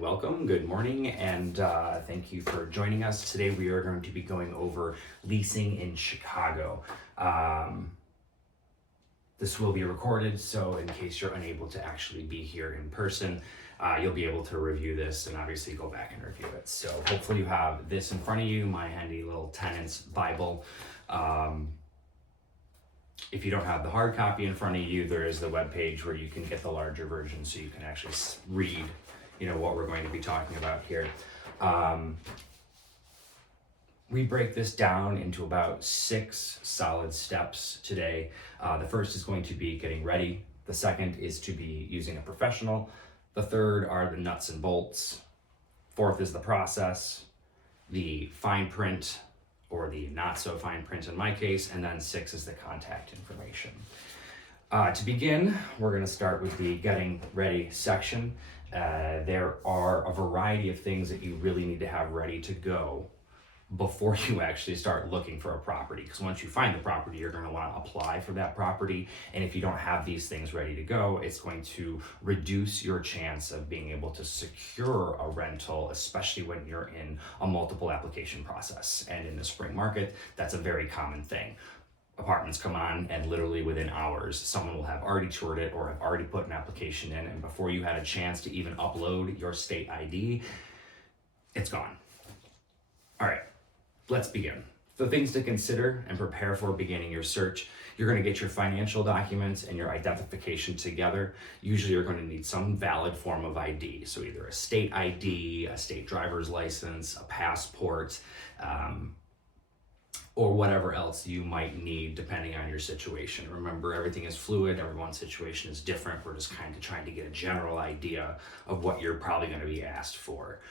and welcome. Good morning, and thank you for joining us. Today we are going to be going over leasing in Chicago. This will be recorded, so in case you're unable to actually be here in person, you'll be able to review this and obviously go back and review it. So hopefully you have this in front of you, my handy little tenant's Bible. If you don't have the hard copy in front of you, there is the webpage where you can get the larger version so you can actually read, what we're going to be talking about here. We break this down into about 6 solid steps today. The first is going to be getting ready. The second is to be using a professional. The third are the nuts and bolts. Fourth is the process, the fine print, or the not so fine print in my case, and then 6 is the contact information. To begin, we're going to start with the getting ready section. There are a variety of things that you really need to have ready to go before you actually start looking for a property, because once you find the property, you're going to want to apply for that property, and if you don't have these things ready to go, it's going to reduce your chance of being able to secure a rental, especially when you're in a multiple application process. And in the spring market, that's a very common thing. Apartments come on, and literally within hours, someone will have already toured it or have already put an application in, and before you had a chance to even upload your state ID, it's gone. All right. Let's begin. The things to consider and prepare for beginning your search: you're going to get your financial documents and your identification together. Usually you're going to need some valid form of ID. So either a state ID, a state driver's license, a passport, or whatever else you might need depending on your situation. Remember, everything is fluid. Everyone's situation is different. We're just kind of trying to get a general idea of what you're probably going to be asked for.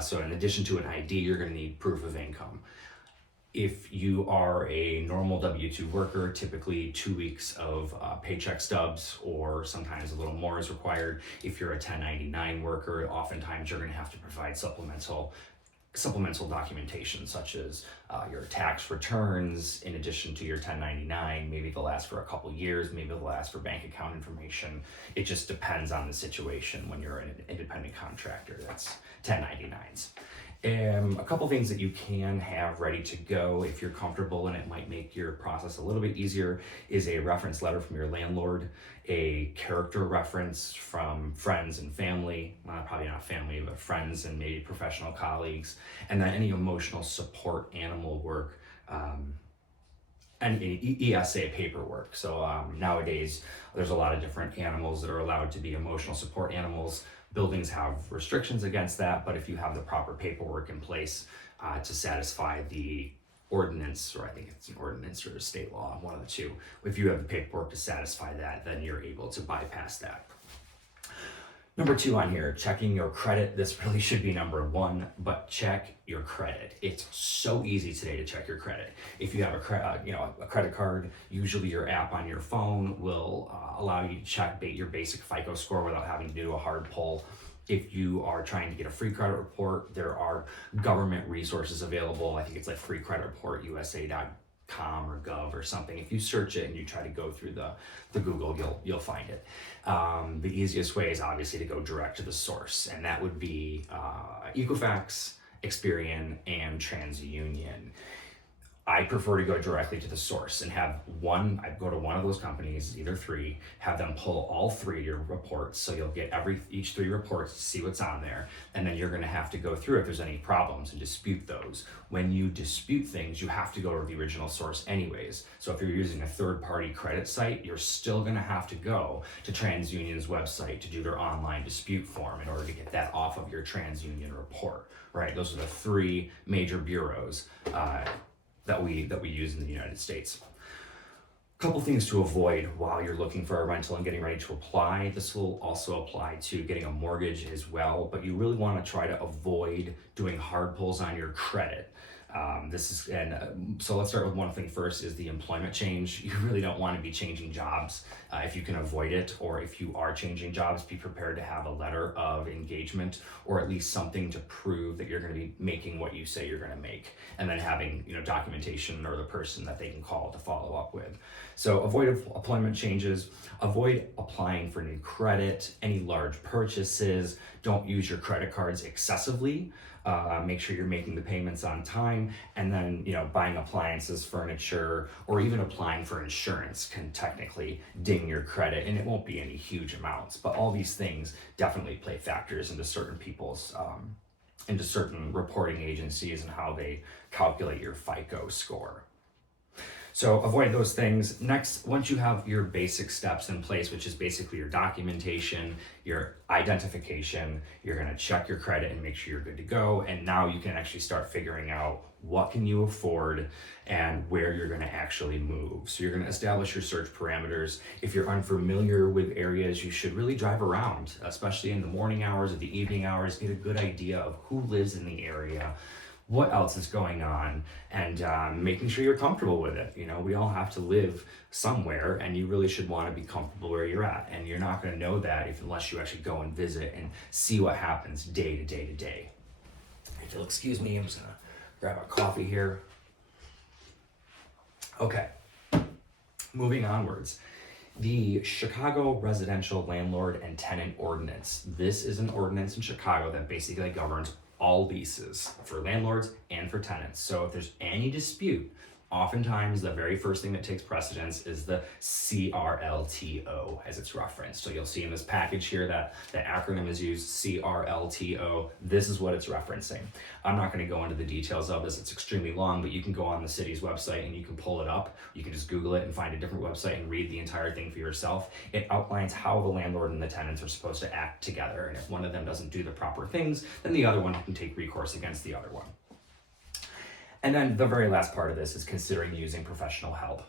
So in addition to an ID, you're going to need proof of income. If you are a normal W-2 worker, typically 2 weeks of paycheck stubs, or sometimes a little more is required. If you're a 1099 worker, oftentimes you're going to have to provide supplemental documentation, such as your tax returns in addition to your 1099. Maybe they'll ask for a couple years, maybe they'll ask for bank account information. It just depends on the situation when you're an independent contractor. That's 1099s. A couple things that you can have ready to go if you're comfortable, and it might make your process a little bit easier, is a reference letter from your landlord, a character reference from friends and family, probably not family, but friends and maybe professional colleagues, and then any emotional support animal work, and ESA paperwork. So nowadays, there's a lot of different animals that are allowed to be emotional support animals. Buildings have restrictions against that, but if you have the proper paperwork in place to satisfy the ordinance, or I think it's an ordinance or a state law, one of the two, if you have the paperwork to satisfy that, then you're able to bypass that. Number 2 on here, checking your credit. This really should be number 1, but check your credit. It's so easy today to check your credit. If you have a credit card, usually your app on your phone will allow you to check your basic FICO score without having to do a hard pull. If you are trying to get a free credit report, there are government resources available. I think it's like Free Credit Report, USA.com or gov or something. If you search it and you try to go through the Google, you'll find it. The easiest way is obviously to go direct to the source, and that would be Equifax, Experian, and TransUnion. I prefer to go directly to the source and I go to one of those companies, either 3, have them pull all 3 of your reports. So you'll get each 3 reports to see what's on there. And then you're going to have to go through if there's any problems and dispute those. When you dispute things, you have to go to the original source anyways. So if you're using a third-party credit site, you're still going to have to go to TransUnion's website to do their online dispute form in order to get that off of your TransUnion report, right? Those are the 3 major bureaus that we use in the United States. Couple things to avoid while you're looking for a rental and getting ready to apply. This will also apply to getting a mortgage as well, but you really want to try to avoid doing hard pulls on your credit. So let's start with one thing first is the employment change. You really don't want to be changing jobs if you can avoid it, or if you are changing jobs, be prepared to have a letter of engagement or at least something to prove that you're going to be making what you say you're going to make, and then having documentation or the person that they can call to follow up with. So avoid employment changes, avoid applying for new credit, any large purchases, don't use your credit cards excessively. Make sure you're making the payments on time, and then buying appliances, furniture, or even applying for insurance can technically ding your credit, and it won't be any huge amounts, but all these things definitely play factors into certain reporting agencies and how they calculate your FICO score. So avoid those things. Next, once you have your basic steps in place, which is basically your documentation, your identification, you're gonna check your credit and make sure you're good to go. And now you can actually start figuring out what can you afford and where you're gonna actually move. So you're gonna establish your search parameters. If you're unfamiliar with areas, you should really drive around, especially in the morning hours or the evening hours, get a good idea of who lives in the area, what else is going on, and making sure you're comfortable with it. We all have to live somewhere, and you really should want to be comfortable where you're at. And you're not going to know that unless you actually go and visit and see what happens day to day to day. If you'll excuse me, I'm just going to grab a coffee here. Okay, moving onwards. The Chicago Residential Landlord and Tenant Ordinance. This is an ordinance in Chicago that basically governs all leases for landlords and for tenants. So if there's any dispute, oftentimes the very first thing that takes precedence is the CRLTO as it's referenced. So you'll see in this package here that the acronym is used, CRLTO. This is what it's referencing. I'm not going to go into the details of this. It's extremely long, but you can go on the city's website and you can pull it up. You can just Google it and find a different website and read the entire thing for yourself. It outlines how the landlord and the tenants are supposed to act together. And if one of them doesn't do the proper things, then the other one can take recourse against the other one. And then the very last part of this is considering using professional help.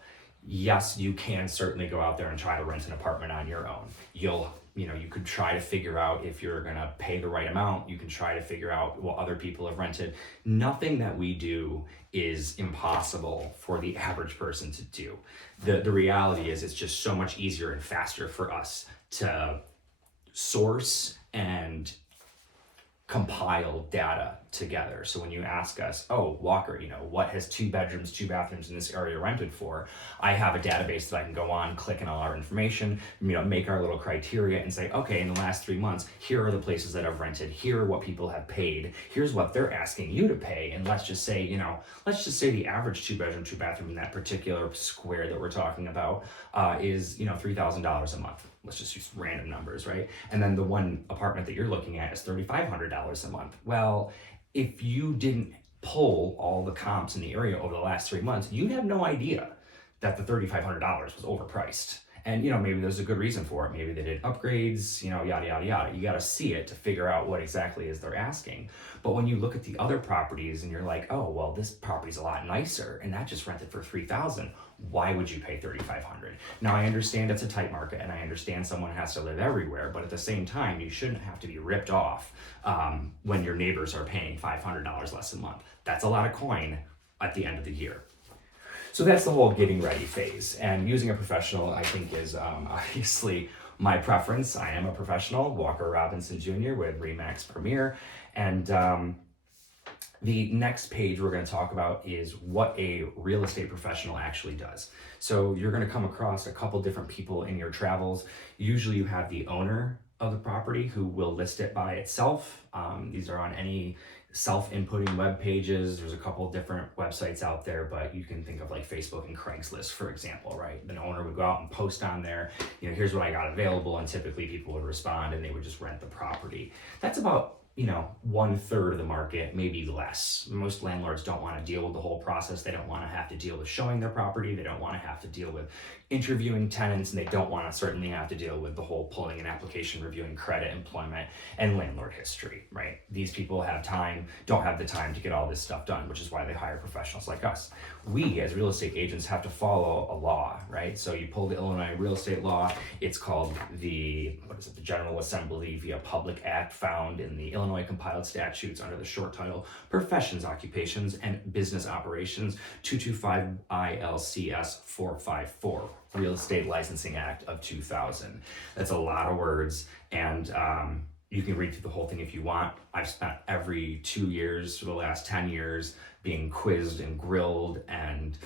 Yes, you can certainly go out there and try to rent an apartment on your own. You could try to figure out if you're gonna pay the right amount. You can try to figure out what other people have rented. Nothing that we do is impossible for the average person to do. The reality is it's just so much easier and faster for us to source and compile data together. So when you ask us, oh, Walker, what has 2 bedrooms, 2 bathrooms in this area rented for? I have a database that I can go on, click in all our information, make our little criteria and say, okay, in the last 3 months, here are the places that have rented. Here are what people have paid. Here's what they're asking you to pay. And let's just say the average 2 bedroom, 2 bathroom in that particular square that we're talking about is, $3,000 a month. Let's just use random numbers, right? And then the one apartment that you're looking at is $3,500 a month. Well, if you didn't pull all the comps in the area over the last 3 months, you'd have no idea that the $3,500 was overpriced. And maybe there's a good reason for it. Maybe they did upgrades, yada, yada, yada. You got to see it to figure out what exactly is they're asking. But when you look at the other properties and you're like, oh, well, this property's a lot nicer and that just rented for $3,000. Why would you pay $3,500? Now, I understand it's a tight market and I understand someone has to live everywhere, but at the same time, you shouldn't have to be ripped off when your neighbors are paying $500 less a month. That's a lot of coin at the end of the year. So that's the whole getting ready phase. And using a professional, I think, is obviously my preference. I am a professional, Walker Robinson Jr. with RE/MAX Premier. And the next page we're going to talk about is what a real estate professional actually does. So you're going to come across a couple different people in your travels. Usually you have the owner of the property who will list it by itself. These are on any self-inputting web pages. There's a couple different websites out there, but you can think of like Facebook and Craigslist, for example, right? The owner would go out and post on there, here's what I got available, and typically people would respond and they would just rent the property. That's about 1/3 of the market, maybe less. Most landlords don't want to deal with the whole process. They don't want to have to deal with showing their property. They don't want to have to deal with interviewing tenants, and they don't want to certainly have to deal with the whole pulling an application, reviewing credit, employment, and landlord history, right? These people don't have the time to get all this stuff done, which is why they hire professionals like us. We, as real estate agents, have to follow a law, right? So you pull the Illinois real estate law. It's called the General Assembly via Public Act found in the Illinois Illinois compiled statutes under the short title Professions, Occupations, and Business Operations 225 ILCS 454, Real Estate Licensing Act of 2000. That's a lot of words, and you can read through the whole thing if you want. I've spent every 2 years for the last 10 years being quizzed and grilled and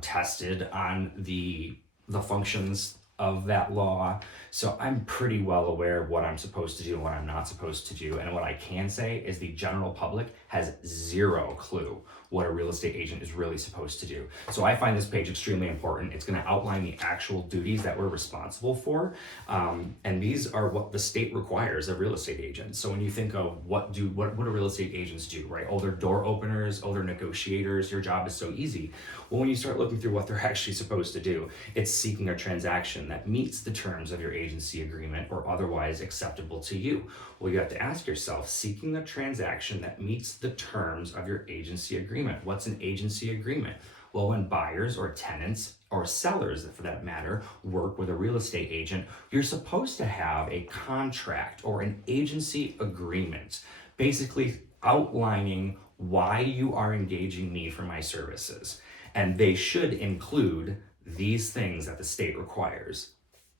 tested on the functions of that law. So I'm pretty well aware of what I'm supposed to do and what I'm not supposed to do. And what I can say is the general public has zero clue what a real estate agent is really supposed to do. So I find this page extremely important. It's going to outline the actual duties that we're responsible for. And these are what the state requires of real estate agents. So when you think of what do real estate agents do, right? Oh, they're door openers, oh, they're negotiators, your job is so easy. Well, when you start looking through what they're actually supposed to do, it's seeking a transaction that meets the terms of your agency agreement or otherwise acceptable to you. Well, you have to ask yourself, seeking a transaction that meets the terms of your agency agreement. What's an agency agreement? Well, when buyers or tenants or sellers, for that matter, work with a real estate agent, you're supposed to have a contract or an agency agreement, basically outlining why you are engaging me for my services. And they should include these things that the state requires,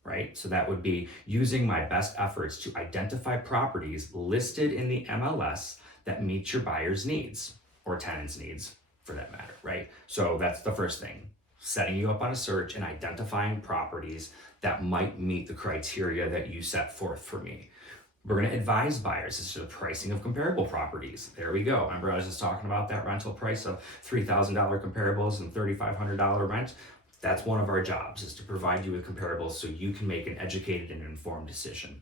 right? So that would be using my best efforts to identify properties listed in the MLS that meet your buyer's needs or tenant's needs for that matter, right? So that's the first thing, setting you up on a search and identifying properties that might meet the criteria that you set forth for me. We're going to advise buyers as to the pricing of comparable properties. There we go. Remember, I was just talking about that rental price of $3,000 comparables and $3,500 rent. That's one of our jobs, is to provide you with comparables so you can make an educated and informed decision.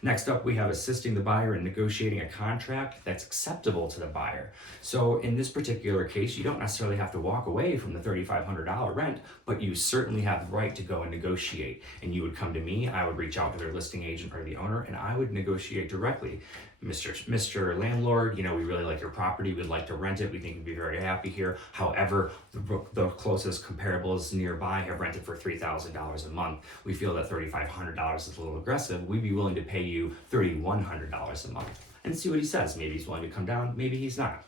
Next up, we have assisting the buyer in negotiating a contract that's acceptable to the buyer. So in this particular case, you don't necessarily have to walk away from the $3,500 rent, but you certainly have the right to go and negotiate. And you would come to me, I would reach out to their listing agent or the owner, and I would negotiate directly. Mr. Landlord, we really like your property. We'd like to rent it. We think you'd be very happy here. However, the closest comparables nearby have rented for $3,000 a month. We feel that $3,500 is a little aggressive. We'd be willing to pay you $3,100 a month, and see what he says. Maybe he's willing to come down. Maybe he's not.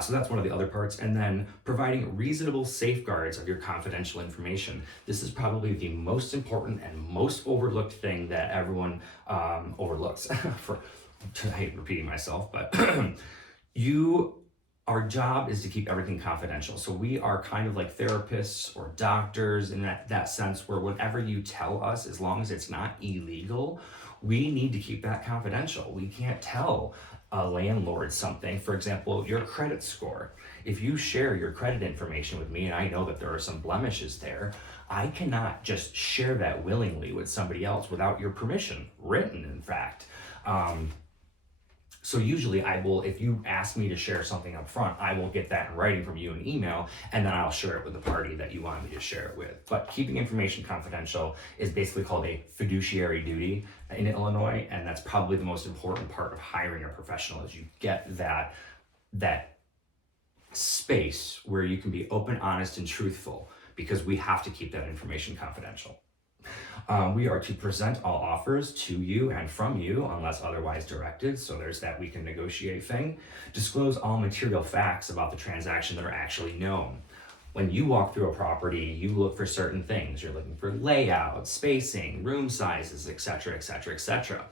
So that's one of the other parts. And then providing reasonable safeguards of your confidential information. This is probably the most important and most overlooked thing that everyone overlooks. I hate repeating myself, but our job is to keep everything confidential. So we are kind of like therapists or doctors in that sense, where whatever you tell us, as long as it's not illegal, we need to keep that confidential. We can't tell a landlord something, for example, your credit score. If you share your credit information with me and I know that there are some blemishes there, I cannot just share that willingly with somebody else without your permission, written in fact. So usually I will, if you ask me to share something up front, I will get that in writing from you in email, and then I'll share it with the party that you want me to share it with. But keeping information confidential is basically called a fiduciary duty in Illinois, and that's probably the most important part of hiring a professional, is you get that space where you can be open, honest, and truthful, because we have to keep that information confidential. We are to present all offers to you and from you unless otherwise directed. So there's that we can negotiate thing. Disclose all material facts about the transaction that are actually known. When you walk through a property, you look for certain things. You're looking for layout, spacing, room sizes, etc., etc., etc.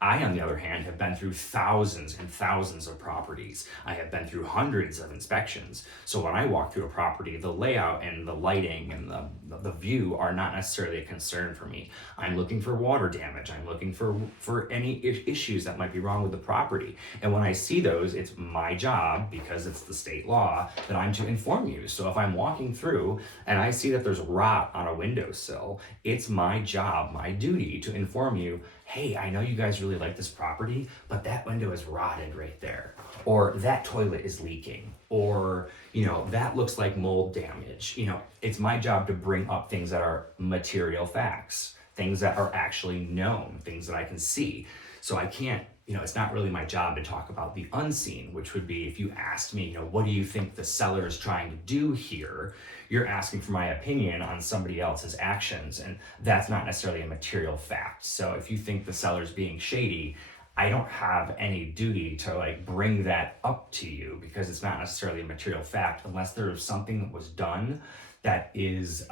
I, on the other hand, have been through thousands and thousands of properties. I have been through hundreds of inspections. So when I walk through a property, the layout and the lighting and the view are not necessarily a concern for me. I'm looking for water damage. I'm looking for any issues that might be wrong with the property. And when I see those, it's my job, because it's the state law, that I'm to inform you. So if I'm walking through and I see that there's rot on a windowsill, it's my job, my duty to inform you, hey, I know you guys really like this property, but that window is rotted right there. Or that toilet is leaking. Or, that looks like mold damage. It's my job to bring up things that are material facts, things that are actually known, things that I can see. So I can't, it's not really my job to talk about the unseen, which would be if you asked me, what do you think the seller is trying to do here? You're asking for my opinion on somebody else's actions, and that's not necessarily a material fact. So if you think the seller's being shady, I don't have any duty to like bring that up to you because it's not necessarily a material fact unless there is something that was done that is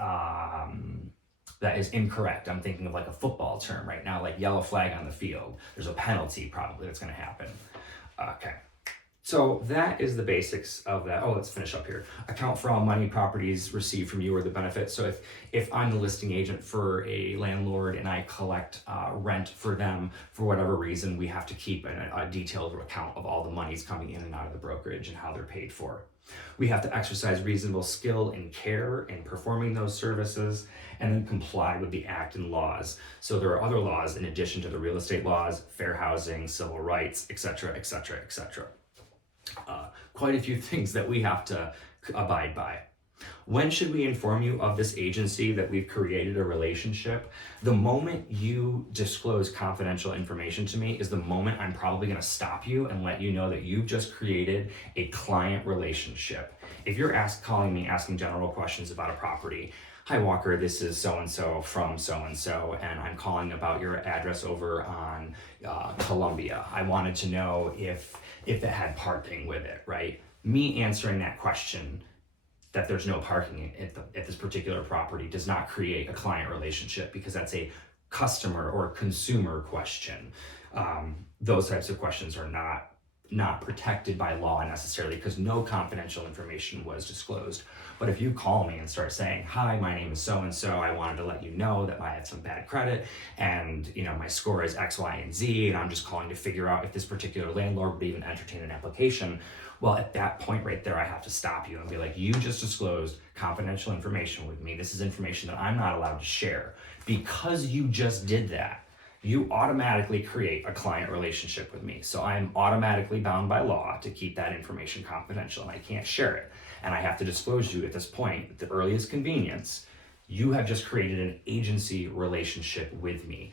incorrect. I'm thinking of like a football term right now, like yellow flag on the field. There's a penalty probably that's going to happen. Okay. So that is the basics of that. Oh, let's finish up here. Account for all money properties received from you or the benefit. So if I'm the listing agent for a landlord and I collect rent for them for whatever reason, we have to keep a detailed account of all the monies coming in and out of the brokerage and how they're paid for. We have to exercise reasonable skill and care in performing those services and then comply with the act and laws. So there are other laws in addition to the real estate laws, fair housing, civil rights, etc., etc., etc. Quite a few things that we have to abide by. When should we inform you of this agency that we've created a relationship? The moment you disclose confidential information to me is the moment I'm probably going to stop you and let you know that you've just created a client relationship. If you're calling me asking general questions about a property, hi Walker, this is so-and-so from so-and-so, and I'm calling about your address over on Columbia. I wanted to know if it had parking with it, right? Me answering that question that there's no parking at this particular property does not create a client relationship because that's a customer or consumer question. Those types of questions are not protected by law necessarily because no confidential information was disclosed. But if you call me and start saying, hi, my name is so-and-so, I wanted to let you know that I had some bad credit and my score is X, Y, and Z, and I'm just calling to figure out if this particular landlord would even entertain an application. Well, at that point right there, I have to stop you and be like, you just disclosed confidential information with me. This is information that I'm not allowed to share. Because you just did that, you automatically create a client relationship with me. So I'm automatically bound by law to keep that information confidential and I can't share it. And I have to disclose you at this point, at the earliest convenience. You have just created an agency relationship with me.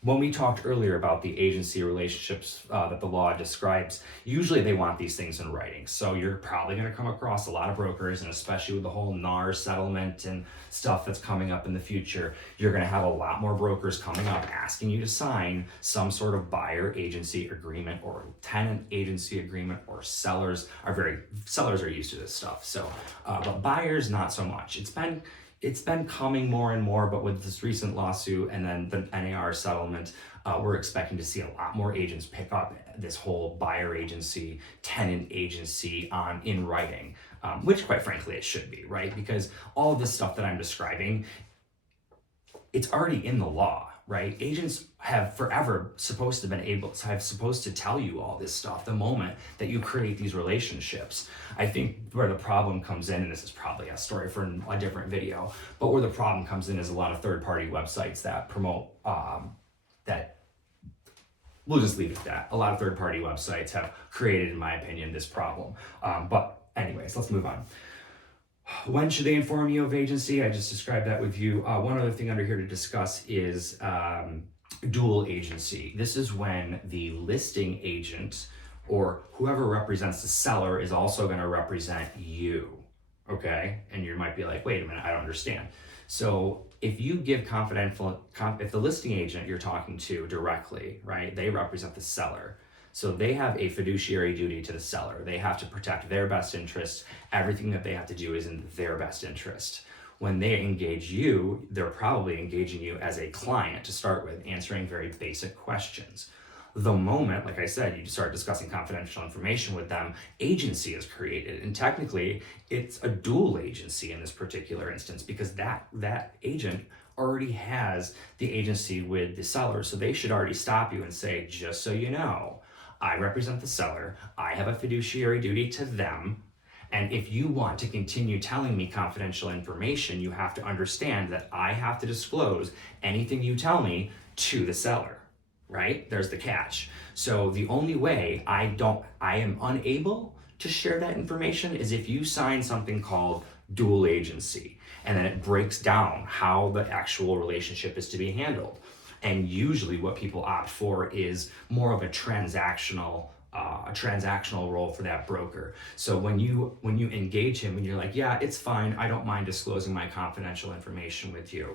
When we talked earlier about the agency relationships that the law describes, usually they want these things in writing. So you're probably going to come across a lot of brokers, and especially with the whole NAR settlement and stuff that's coming up in the future, you're going to have a lot more brokers coming up asking you to sign some sort of buyer agency agreement or tenant agency agreement, or sellers are used to this stuff. So, but buyers, not so much. It's been coming more and more, but with this recent lawsuit and then the NAR settlement, we're expecting to see a lot more agents pick up this whole buyer agency, tenant agency in writing, which quite frankly it should be, right? Because all of this stuff that I'm describing, it's already in the law, right? Agents have forever supposed to tell you all this stuff the moment that you create these relationships. I think where the problem comes in, and this is probably a story for a different video, but where the problem comes in is a lot of third-party websites that promote that. We'll just leave it at that. A lot of third-party websites have created, in my opinion, this problem. But anyways, let's move on. When should they inform you of agency? I just described that with you. One other thing under here to discuss is dual agency. This is when the listing agent or whoever represents the seller is also going to represent you, okay? And you might be like, wait a minute, I don't understand. So if you give if the listing agent you're talking to directly, right, they represent the seller. So they have a fiduciary duty to the seller. They have to protect their best interests. Everything that they have to do is in their best interest. When they engage you, they're probably engaging you as a client to start with, answering very basic questions. The moment, like I said, you start discussing confidential information with them, agency is created. And technically, it's a dual agency in this particular instance because that agent already has the agency with the seller. So they should already stop you and say, just so you know, I represent the seller. I have a fiduciary duty to them. And if you want to continue telling me confidential information, you have to understand that I have to disclose anything you tell me to the seller, right? There's the catch. So the only way I am unable to share that information is if you sign something called dual agency, and then it breaks down how the actual relationship is to be handled. And usually what people opt for is more of a transactional role for that broker. So when you engage him and you're like, yeah, it's fine, I don't mind disclosing my confidential information with you,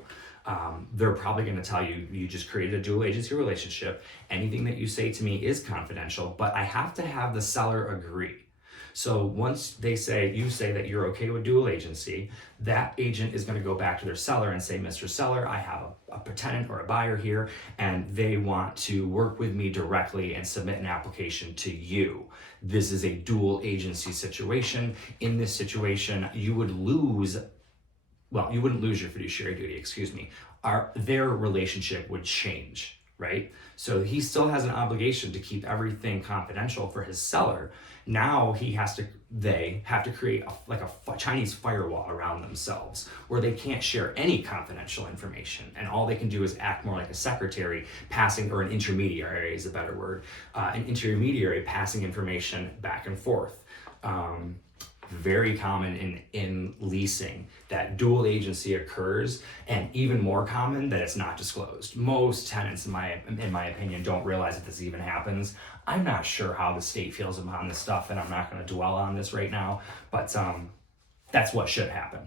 they're probably going to tell you, you just created a dual agency relationship. Anything that you say to me is confidential, but I have to have the seller agree. So once you say that you're okay with dual agency, that agent is going to go back to their seller and say, Mr. Seller, I have a tenant or a buyer here, and they want to work with me directly and submit an application to you. This is a dual agency situation. In this situation, you wouldn't lose your fiduciary duty, their relationship would change, right? So he still has an obligation to keep everything confidential for his seller. Now they have to create a Chinese firewall around themselves where they can't share any confidential information, and all they can do is act more like a secretary or an intermediary is a better word, an intermediary passing information back and forth. Very common in leasing that dual agency occurs, and even more common that it's not disclosed. Most tenants, in my opinion, don't realize that this even happens. I'm not sure how the state feels about this stuff, and I'm not going to dwell on this right now, but that's what should happen,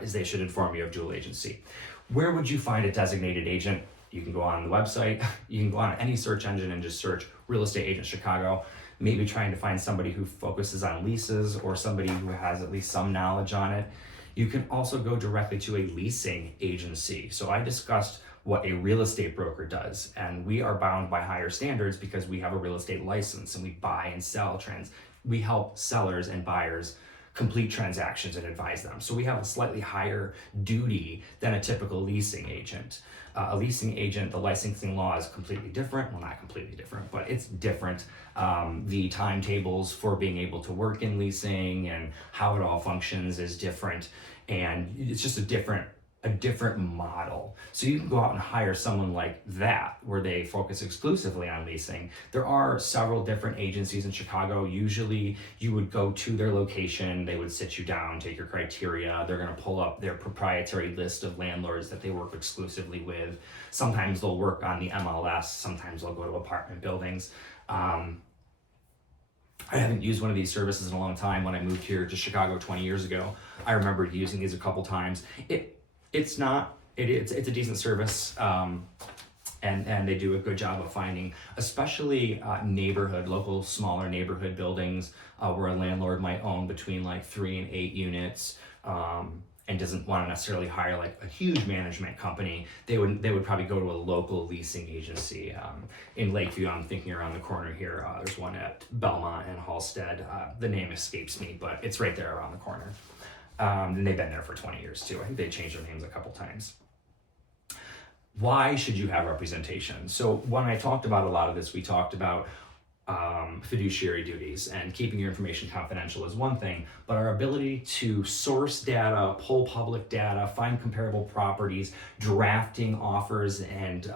is they should inform you of dual agency. Where would you find a designated agent? You can go on the website, you can go on any search engine and just search real estate agent Chicago. Maybe trying to find somebody who focuses on leases or somebody who has at least some knowledge on it. You can also go directly to a leasing agency. So I discussed what a real estate broker does, and we are bound by higher standards because we have a real estate license and we buy and sell we help sellers and buyers complete transactions and advise them. So we have a slightly higher duty than a typical leasing agent. A leasing agent, the licensing law is completely different. Well, not completely different, but it's different. The timetables for being able to work in leasing and how it all functions is different. And it's just a different model. So you can go out and hire someone like that where they focus exclusively on leasing. There are several different agencies in Chicago. Usually you would go to their location, they would sit you down, take your criteria, they're going to pull up their proprietary list of landlords that they work exclusively with. Sometimes they'll work on the MLS, sometimes they'll go to apartment buildings. I haven't used one of these services in a long time. When I moved here to Chicago 20 years ago, I remember using these a couple times. It's a decent service, and they do a good job of finding, especially local smaller neighborhood buildings where a landlord might own between like 3 and 8 units, and doesn't want to necessarily hire like a huge management company. They would probably go to a local leasing agency. In Lakeview, I'm thinking around the corner here, there's one at Belmont and Halstead. The name escapes me, but it's right there around the corner. And they've been there for 20 years too. I think they changed their names a couple times. Why should you have representation? So when I talked about a lot of this, we talked about fiduciary duties, and keeping your information confidential is one thing, but our ability to source data, pull public data, find comparable properties, drafting offers, and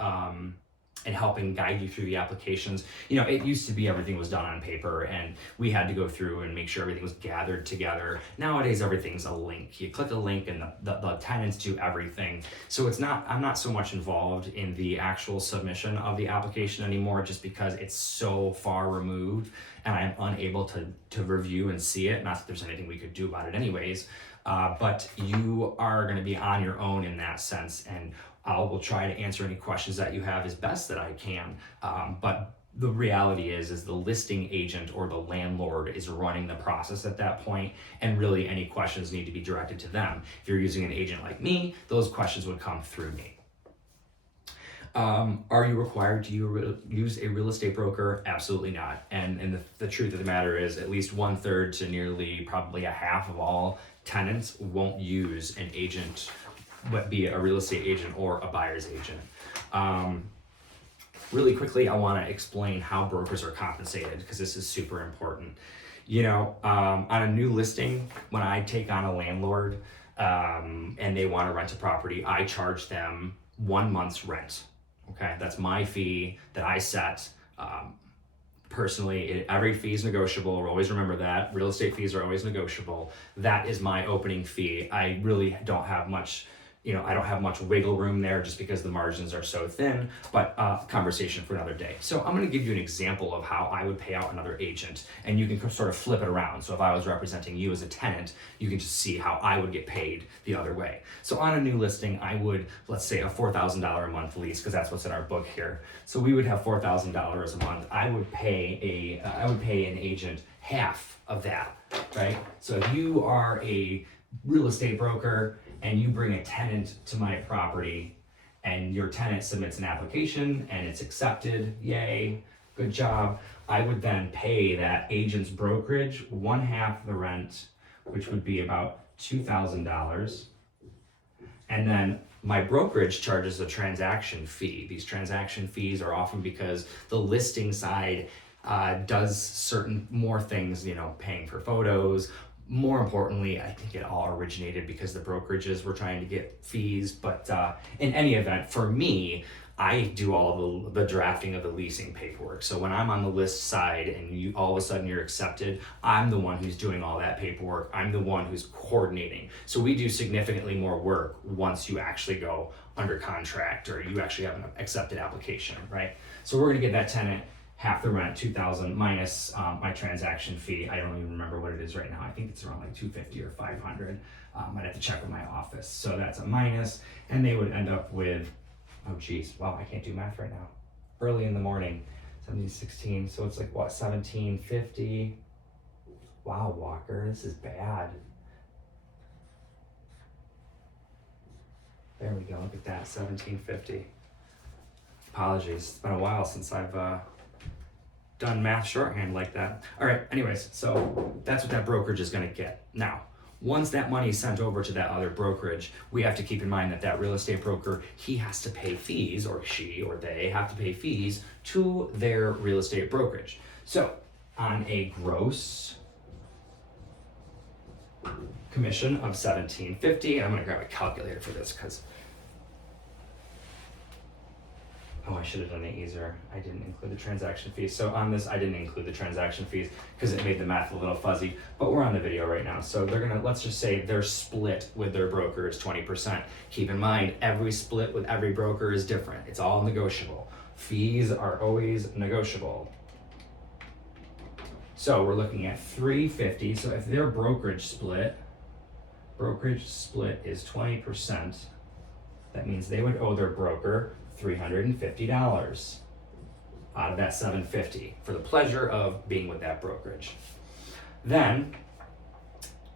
helping guide you through the applications. It used to be everything was done on paper and we had to go through and make sure everything was gathered together. Nowadays, everything's a link. You click a link and the tenants do everything. So I'm not so much involved in the actual submission of the application anymore, just because it's so far removed and I'm unable to review and see it. Not that there's anything we could do about it anyways, but you are gonna be on your own in that sense, and I will try to answer any questions that you have as best that I can. But the reality is the listing agent or the landlord is running the process at that point, and really any questions need to be directed to them. If you're using an agent like me, those questions would come through me. Are you required to use a real estate broker? Absolutely not. And the truth of the matter is at least 1/3 to nearly probably a half of all tenants won't use an agent, but be a real estate agent or a buyer's agent. Really quickly, I want to explain how brokers are compensated, because this is super important. On a new listing, when I take on a landlord and they want to rent a property, I charge them 1 month's rent. Okay, that's my fee that I set. Personally, every fee is negotiable. Always remember that. Real estate fees are always negotiable. That is my opening fee. I really don't have much I don't have much wiggle room there just because the margins are so thin, but conversation for another day. So I'm going to give you an example of how I would pay out another agent, and you can sort of flip it around. So if I was representing you as a tenant, you can just see how I would get paid the other way. So on a new listing, I would, let's say, a $4,000 a month lease, because that's what's in our book here. So we would have $4,000 a month. I would pay an agent half of that, right? So if you are a real estate broker and you bring a tenant to my property and your tenant submits an application and it's accepted, yay, good job, I would then pay that agent's brokerage 1/2 the rent, which would be about $2,000. And then my brokerage charges a transaction fee. These transaction fees are often because the listing side does certain more things, paying for photos. More importantly, I think it all originated because the brokerages were trying to get fees. But in any event, for me, I do all the drafting of the leasing paperwork. So when I'm on the list side and you all of a sudden you're accepted, I'm the one who's doing all that paperwork. I'm the one who's coordinating. So we do significantly more work once you actually go under contract or you actually have an accepted application, right? So we're gonna get that tenant half the rent, $2,000 minus my transaction fee. I don't even remember what it is right now. I think it's around like $250 or $500. I'd have to check with my office. So that's a minus, and they would end up with, oh geez, wow, I can't do math right now. Early in the morning, 1716, so it's like what, 1750? Wow, Walker, this is bad. There we go, look at that, 1750. Apologies, it's been a while since I've done math shorthand like that. All right, anyways, so that's what that brokerage is gonna get. Now, once that money is sent over to that other brokerage, we have to keep in mind that that real estate broker, he has to pay fees, or she or they have to pay fees to their real estate brokerage. So on a gross commission of $17.50, and I'm gonna grab a calculator for this because I should have done it easier. I didn't include the transaction fees. So on this, I didn't include the transaction fees because it made the math a little fuzzy, but we're on the video right now. So let's just say their split with their broker is 20%. Keep in mind, every split with every broker is different. It's all negotiable. Fees are always negotiable. So we're looking at $350. So if their brokerage split is 20%, that means they would owe their broker $350 out of that $750 for the pleasure of being with that brokerage. Then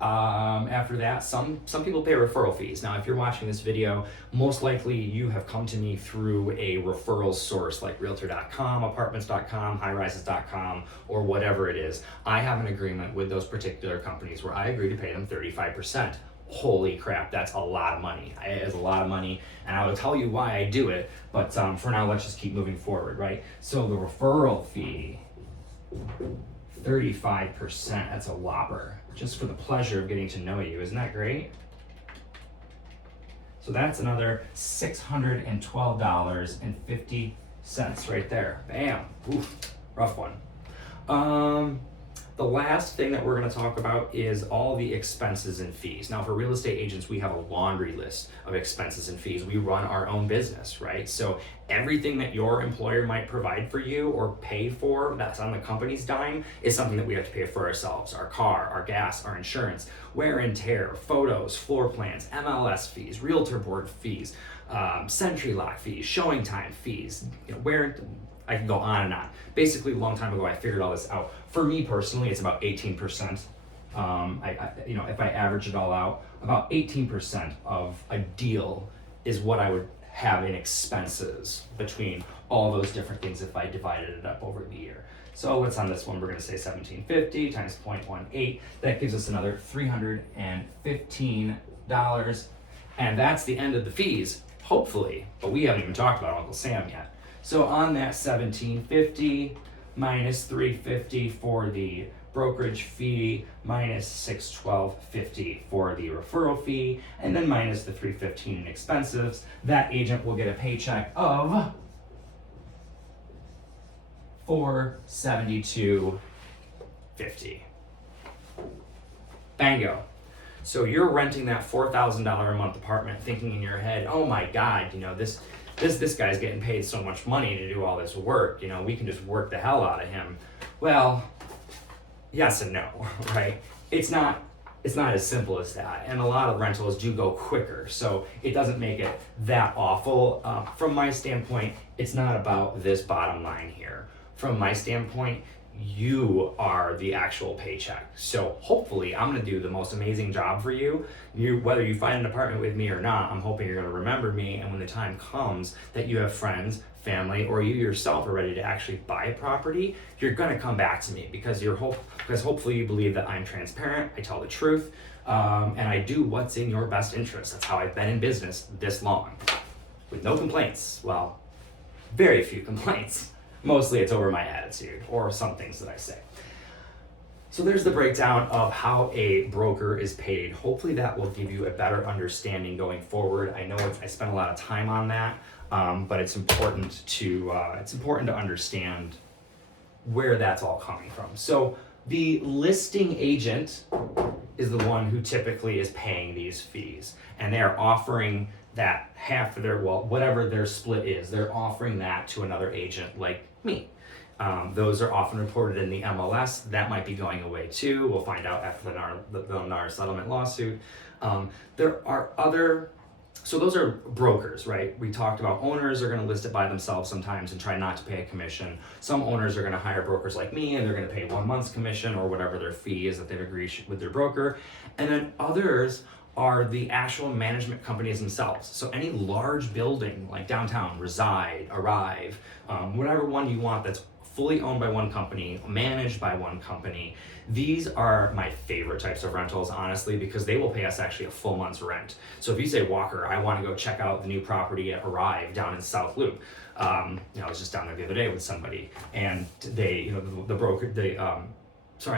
after that, some people pay referral fees. Now, if you're watching this video, most likely you have come to me through a referral source like realtor.com, apartments.com, highrises.com, or whatever it is. I have an agreement with those particular companies where I agree to pay them 35%. Holy crap, that's a lot of money. It's a lot of money, and I will tell you why I do it, but for now, let's just keep moving forward, right? So the referral fee, 35%, that's a whopper, just for the pleasure of getting to know you. Isn't that great? So that's another $612.50 right there. Bam, oof, rough one. The last thing that we're going to talk about is all the expenses and fees. Now, for real estate agents, we have a laundry list of expenses and fees. We run our own business, right? So everything that your employer might provide for you or pay for that's on the company's dime is something that we have to pay for ourselves. Our car, our gas, our insurance, wear and tear, photos, floor plans, MLS fees, realtor board fees, Sentry Lock fees, showing time fees, I can go on and on. Basically, a long time ago, I figured all this out. For me personally, it's about 18%. If I average it all out, about 18% of a deal is what I would have in expenses between all those different things if I divided it up over the year. So what's on this one? We're going to say 1750 times 0.18. That gives us another $315. And that's the end of the fees, hopefully. But we haven't even talked about Uncle Sam yet. So on that 1750 minus 350 for the brokerage fee, minus 612.50 for the referral fee, and then minus the 315 in expenses, that agent will get a paycheck of $472.50. Bango. So you're renting that $4,000 a month apartment thinking in your head, oh my God, this guy's getting paid so much money to do all this work, we can just work the hell out of him. Well, yes and no, right? It's not as simple as that, and a lot of rentals do go quicker, so it doesn't make it that awful. From my standpoint, it's not about this bottom line here. From my standpoint, you are the actual paycheck. So hopefully I'm gonna do the most amazing job for you. Whether you find an apartment with me or not, I'm hoping you're gonna remember me, and when the time comes that you have friends, family, or you yourself are ready to actually buy a property, you're gonna come back to me because hopefully you believe that I'm transparent, I tell the truth, and I do what's in your best interest. That's how I've been in business this long, with no complaints. Well, very few complaints. Mostly it's over my attitude or some things that I say. So there's the breakdown of how a broker is paid. Hopefully that will give you a better understanding going forward. I know I spent a lot of time on that, but it's important to understand where that's all coming from. So the listing agent is the one who typically is paying these fees, and they are offering that half of their, whatever their split is, they're offering that to another agent like me. Those are often reported in the MLS. That might be going away too. We'll find out after the NAR settlement lawsuit. There are other, so those are brokers, right? We talked about owners are gonna list it by themselves sometimes and try not to pay a commission. Some owners are gonna hire brokers like me, and they're gonna pay 1 month's commission or whatever their fee is that they've agreed with their broker. And then others are the actual management companies themselves. So any large building like downtown, Reside, Arrive, whatever one you want that's fully owned by one company, managed by one company, these are my favorite types of rentals, honestly, because they will pay us actually a full month's rent. So if you say, Walker, I want to go check out the new property at Arrive down in South Loop. I was just down there the other day with somebody, and they, the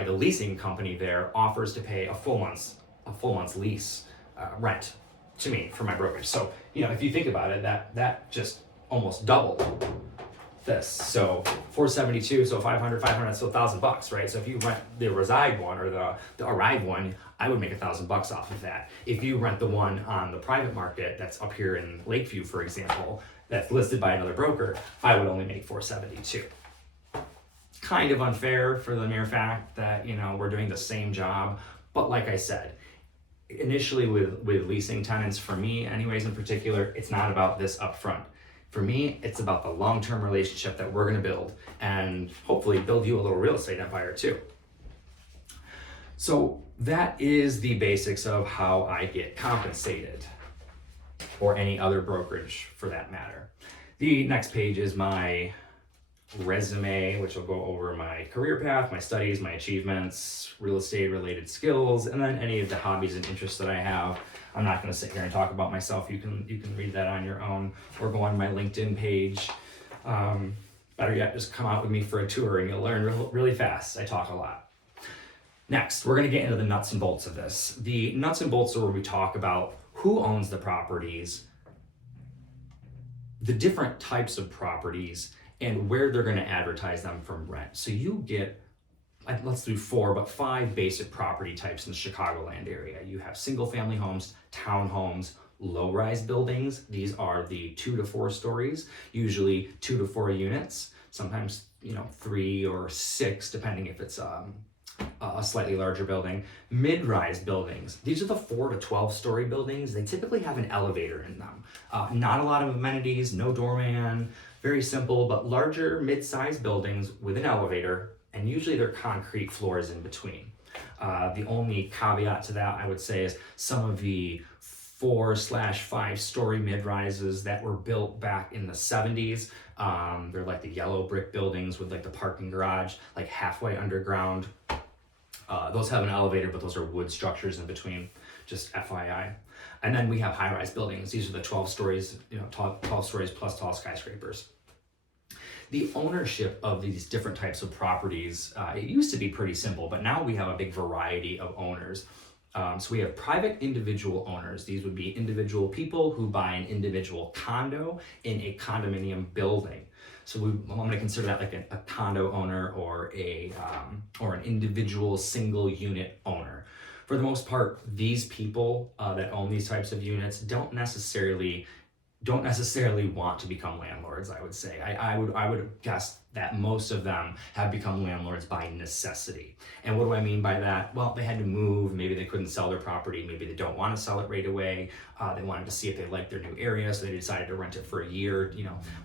leasing company there offers to pay a full month's lease rent to me for my brokerage. So, if you think about it, that just almost doubled this. So $472, so $500, so $1,000, right? So if you rent the Reside one or the Arrive one, I would make $1,000 off of that. If you rent the one on the private market that's up here in Lakeview, for example, that's listed by another broker, I would only make $472. Kind of unfair for the mere fact that, we're doing the same job. But like I said, initially with leasing tenants, for me anyways in particular, it's not about this upfront. For me, it's about the long-term relationship that we're going to build, and hopefully build you a little real estate empire too. So that is the basics of how I get compensated, or any other brokerage for that matter. The next page is my resume, which will go over my career path, my studies, my achievements, real estate related skills, and then any of the hobbies and interests that I have. I'm not going to sit here and talk about myself. You can read that on your own, or go on my LinkedIn page. Better yet, just come out with me for a tour and you'll learn really fast. I talk a lot. Next, we're going to get into the nuts and bolts of this. The nuts and bolts are where we talk about who owns the properties, the different types of properties, and where they're going to advertise them from rent. So you get, let's do 4, but 5 basic property types in the Chicagoland area. You have single family homes, townhomes, low-rise buildings. These are the 2 to 4 stories, usually 2 to 4 units, sometimes 3 or 6, depending if it's a slightly larger building. Mid-rise buildings, these are the 4 to 12 story buildings. They typically have an elevator in them. Not a lot of amenities, no doorman, very simple, but larger mid-sized buildings with an elevator, and usually they're concrete floors in between. The only caveat to that, I would say, is some of the 4/5 story mid-rises that were built back in the 70s. They're like the yellow brick buildings with like the parking garage, like halfway underground. Those have an elevator, but those are wood structures in between, just FYI. And then we have high-rise buildings. These are the 12 stories, 12 stories plus tall skyscrapers. The ownership of these different types of properties, it used to be pretty simple, but now we have a big variety of owners. So we have private individual owners. These would be individual people who buy an individual condo in a condominium building. So I'm going to consider that like a condo owner or an individual single unit owner. For the most part, these people that own these types of units don't necessarily want to become landlords. I would say I would guess that most of them have become landlords by necessity. And what do I mean by that? Well, they had to move, maybe they couldn't sell their property, maybe they don't want to sell it right away, they wanted to see if they liked their new area, so they decided to rent it for a year.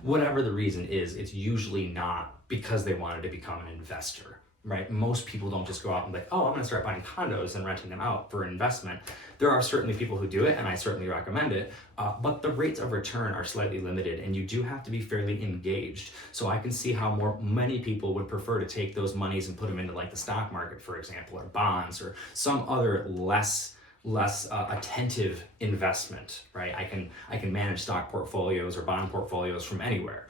Whatever the reason is, it's usually not because they wanted to become an investor. Right? Most people don't just go out and be like, oh, I'm going to start buying condos and renting them out for investment. There are certainly people who do it, and I certainly recommend it, but the rates of return are slightly limited, and you do have to be fairly engaged. So I can see how many people would prefer to take those monies and put them into like the stock market, for example, or bonds, or some other less attentive investment, right? I can manage stock portfolios or bond portfolios from anywhere,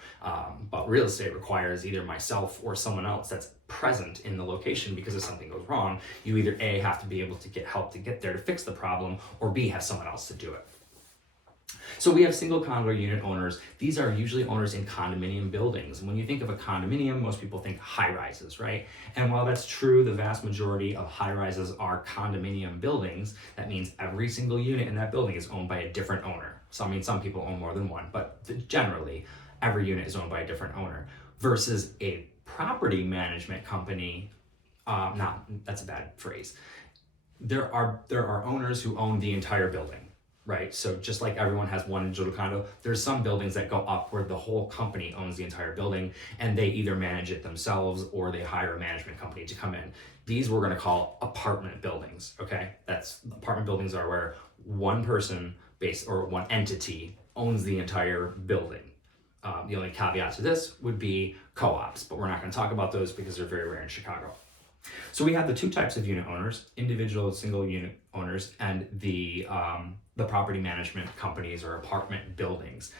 but real estate requires either myself or someone else that's present in the location, because if something goes wrong, you either A, have to be able to get help to get there to fix the problem, or B, have someone else to do it. So we have single condo unit owners. These are usually owners in condominium buildings. And when you think of a condominium, most people think high rises, right? And while that's true, the vast majority of high rises are condominium buildings. That means every single unit in that building is owned by a different owner. So I mean, some people own more than one, but generally every unit is owned by a different owner, versus a property management company. That's a bad phrase. There are owners who own the entire building. Right, so just like everyone has one individual condo, there's some buildings that go up where the whole company owns the entire building, and they either manage it themselves or they hire a management company to come in. These we're going to call apartment buildings. Okay, apartment buildings are where one person or one entity owns the entire building. The only caveat to this would be co-ops, but we're not going to talk about those because they're very rare in Chicago. So we have the two types of unit owners: individual single unit owners, and the property management companies or apartment buildings.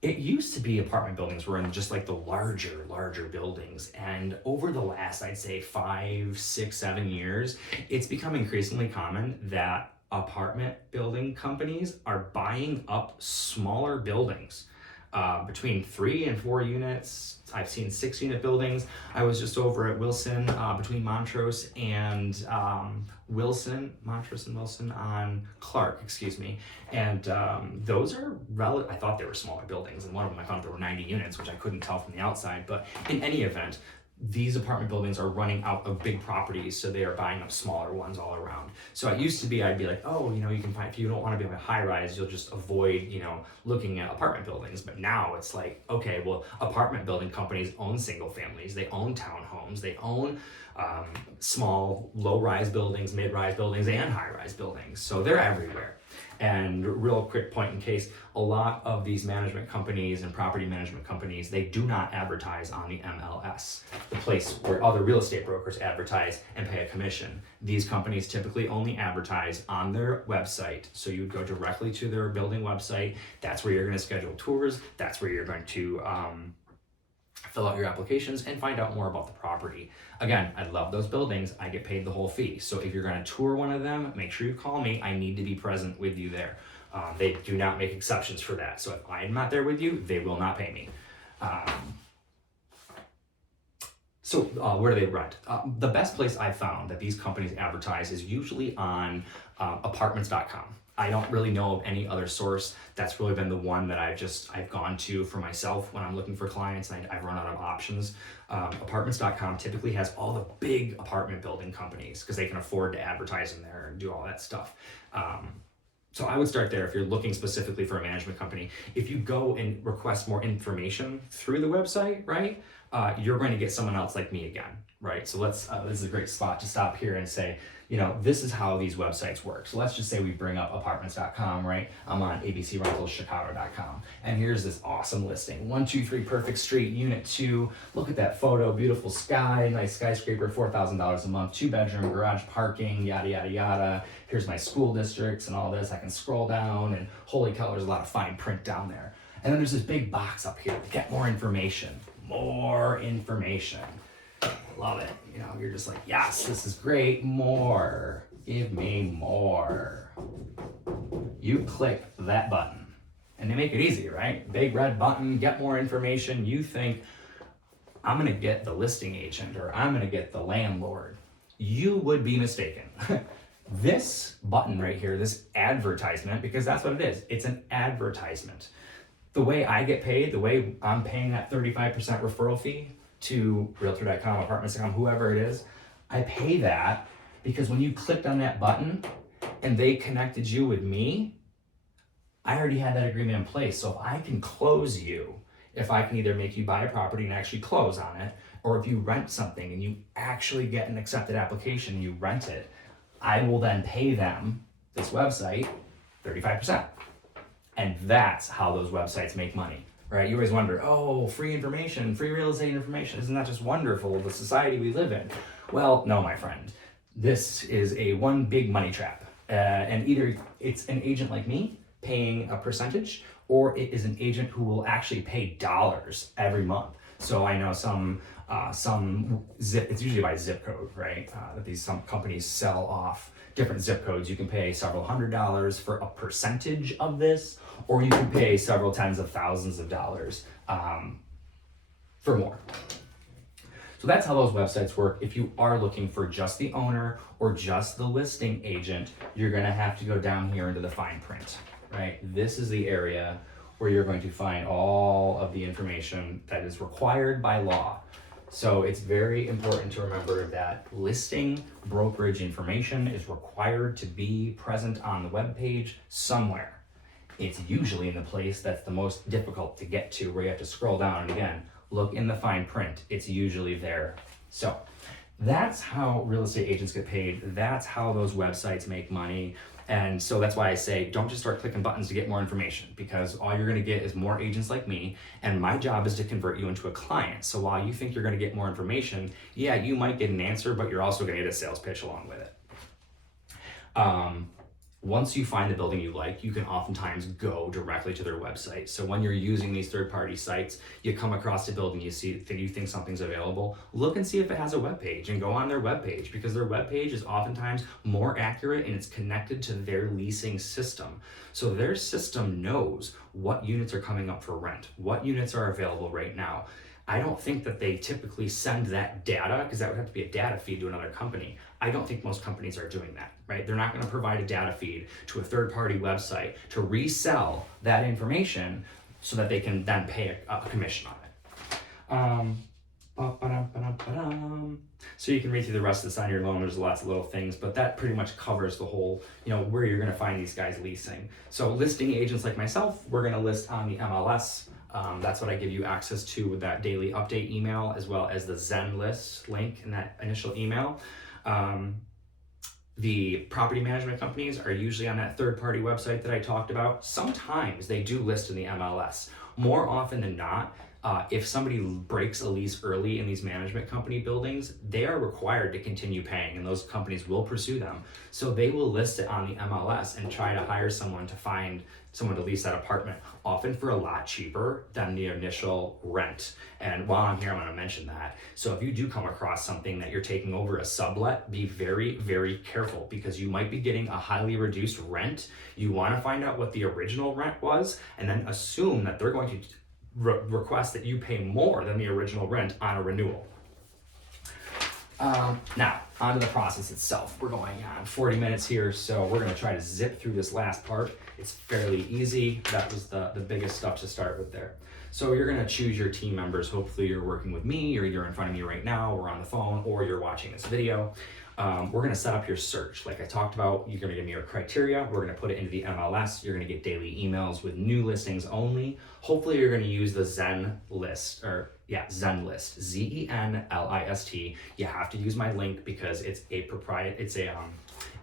It used to be apartment buildings were in just like the larger buildings, and over the last, I'd say 5, 6, 7 years, it's become increasingly common that apartment building companies are buying up smaller buildings. Between 3 and 4 units. I've seen 6-unit buildings. I was just over at Wilson, between Montrose and Montrose and Wilson on Clark, and those are I thought they were smaller buildings, and one of them I found there were 90 units, which I couldn't tell from the outside, but in any event, these apartment buildings are running out of big properties, so they are buying up smaller ones all around. So it used to be, I'd be like, oh, you can find, if you don't want to be on a high rise, you'll just avoid, looking at apartment buildings. But now it's like, okay, well, apartment building companies own single families, they own townhomes, they own small, low-rise buildings, mid-rise buildings, and high-rise buildings. So they're everywhere. And real quick point in case, a lot of these management companies and property management companies, they do not advertise on the MLS, the place where other real estate brokers advertise and pay a commission. These companies typically only advertise on their website. So you would go directly to their building website. That's where you're going to schedule tours. That's where you're going to fill out your applications and find out more about the property. Again, I love those buildings. I get paid the whole fee. So if you're going to tour one of them, make sure you call me. I need to be present with you there. They do not make exceptions for that. So if I'm not there with you, they will not pay me. Where do they rent? The best place I've found that these companies advertise is usually on apartments.com. I don't really know of any other source. That's really been the one that I've gone to for myself when I'm looking for clients, and I've run out of options. Apartments.com typically has all the big apartment building companies because they can afford to advertise in there and do all that stuff. So I would start there if you're looking specifically for a management company. If you go and request more information through the website, right, you're going to get someone else like me again, right? So this is a great spot to stop here and say, this is how these websites work. So let's just say we bring up apartments.com, right? I'm on abcrentalschicago.com. And here's this awesome listing. 123 Perfect Street, Unit 2. Look at that photo, beautiful sky, nice skyscraper, $4,000 a month, 2-bedroom, garage parking, yada, yada, yada. Here's my school districts and all this. I can scroll down, and holy cow, there's a lot of fine print down there. And then there's this big box up here, get more information. More information. Love it. You're just like, yes, this is great. More. Give me more. You click that button. And they make it easy, right? Big red button, get more information. You think, I'm going to get the listing agent or I'm going to get the landlord. You would be mistaken. This button right here, this advertisement, because that's what it is, it's an advertisement. The way I get paid, the way I'm paying that 35% referral fee to Realtor.com, Apartments.com, whoever it is, I pay that because when you clicked on that button and they connected you with me, I already had that agreement in place. So if I can close you, if I can either make you buy a property and actually close on it, or if you rent something and you actually get an accepted application and you rent it, I will then pay them, this website, 35%. And that's how those websites make money, right? You always wonder, oh, free information, free real estate information, isn't that just wonderful, the society we live in? Well, no, my friend. This is a one big money trap. And either it's an agent like me paying a percentage, or it is an agent who will actually pay dollars every month. So I know some zip, it's usually by zip code, right? That some companies sell off different zip codes. You can pay several $100s for a percentage of this, or you can pay several tens of thousands of dollars for more. So that's how those websites work. If you are looking for just the owner or just the listing agent, you're gonna have to go down here into the fine print, right? This is the area where you're going to find all of the information that is required by law. So it's very important to remember that listing brokerage information is required to be present on the web page somewhere. It's usually in the place that's the most difficult to get to, where you have to scroll down, and again, look in the fine print. It's usually there. So that's how real estate agents get paid. That's how those websites make money. And so that's why I say, don't just start clicking buttons to get more information, because all you're gonna get is more agents like me, and my job is to convert you into a client. So while you think you're gonna get more information, yeah, you might get an answer, but you're also gonna get a sales pitch along with it. Once you find the building you like, you can oftentimes go directly to their website. So when you're using these third-party sites, you come across a building, you think something's available, look and see if it has a web page and go on their web page, because their web page is oftentimes more accurate and it's connected to their leasing system. So their system knows what units are coming up for rent, what units are available right now. I don't think that they typically send that data, because that would have to be a data feed to another company. I don't think most companies are doing that, right? They're not going to provide a data feed to a third-party website to resell that information so that they can then pay a commission on it. So you can read through the rest of this on your loan. There's lots of little things, but that pretty much covers the whole, where you're going to find these guys leasing. So listing agents like myself, we're going to list on the MLS. That's what I give you access to with that daily update email, as well as the Zen list link in that initial email. The property management companies are usually on that third-party website that I talked about. Sometimes they do list in the MLS. More often than not, if somebody breaks a lease early in these management company buildings, they are required to continue paying, and those companies will pursue them. So they will list it on the MLS and try to hire someone to find someone to lease that apartment, often for a lot cheaper than the initial rent. And while I'm here, I'm going to mention that. So if you do come across something that you're taking over a sublet, be very, very careful, because you might be getting a highly reduced rent. You want to find out what the original rent was, and then assume that they're going to request that you pay more than the original rent on a renewal. Now, onto the process itself. We're going on 40 minutes here, so we're going to try to zip through this last part. It's fairly easy. That was the biggest stuff to start with there. So you're going to choose your team members. Hopefully you're working with me, or you're in front of me right now, or on the phone, or you're watching this video. We're going to set up your search. Like I talked about, you're going to give me your criteria. We're going to put it into the MLS. You're going to get daily emails with new listings only. Hopefully you're going to use the Zen list, Zen list, Zenlist. You have to use my link because it's a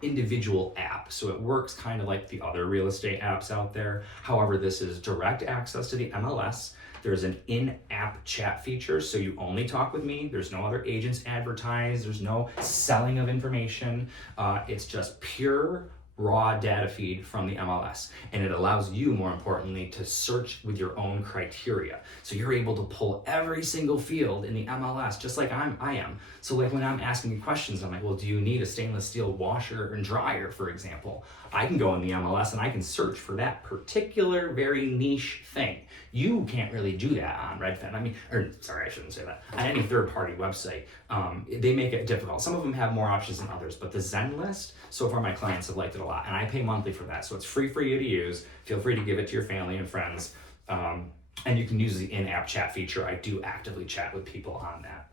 individual app. So it works kind of like the other real estate apps out there. However, this is direct access to the MLS. There's an in-app chat feature, so you only talk with me. There's no other agents advertised. There's no selling of information. It's just pure raw data feed from the MLS, and it allows you, more importantly, to search with your own criteria. So you're able to pull every single field in the MLS, just like I am. So like when I'm asking you questions, I'm like, well, do you need a stainless steel washer and dryer, for example? I can go in the MLS and I can search for that particular very niche thing. You can't really do that on Redfin. I shouldn't say that. On any third-party website, they make it difficult. Some of them have more options than others, but the Zen list, so far my clients have liked it a lot, and I pay monthly for that, so it's free for you to use. Feel free to give it to your family and friends, and you can use the in-app chat feature. I do actively chat with people on that.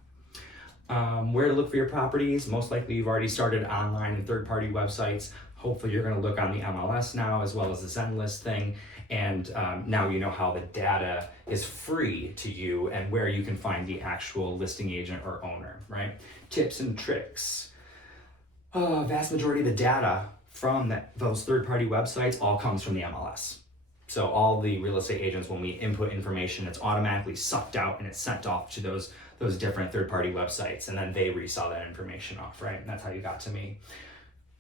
Where to look for your properties? Most likely you've already started online and third-party websites. Hopefully you're going to look on the MLS now, as well as the Zen list thing. And now you know how the data is free to you and where you can find the actual listing agent or owner, right? Tips and tricks. Vast majority of the data from those third-party websites all comes from the MLS. So all the real estate agents, when we input information, it's automatically sucked out and it's sent off to those different third-party websites, and then they resell that information off, right? And that's how you got to me.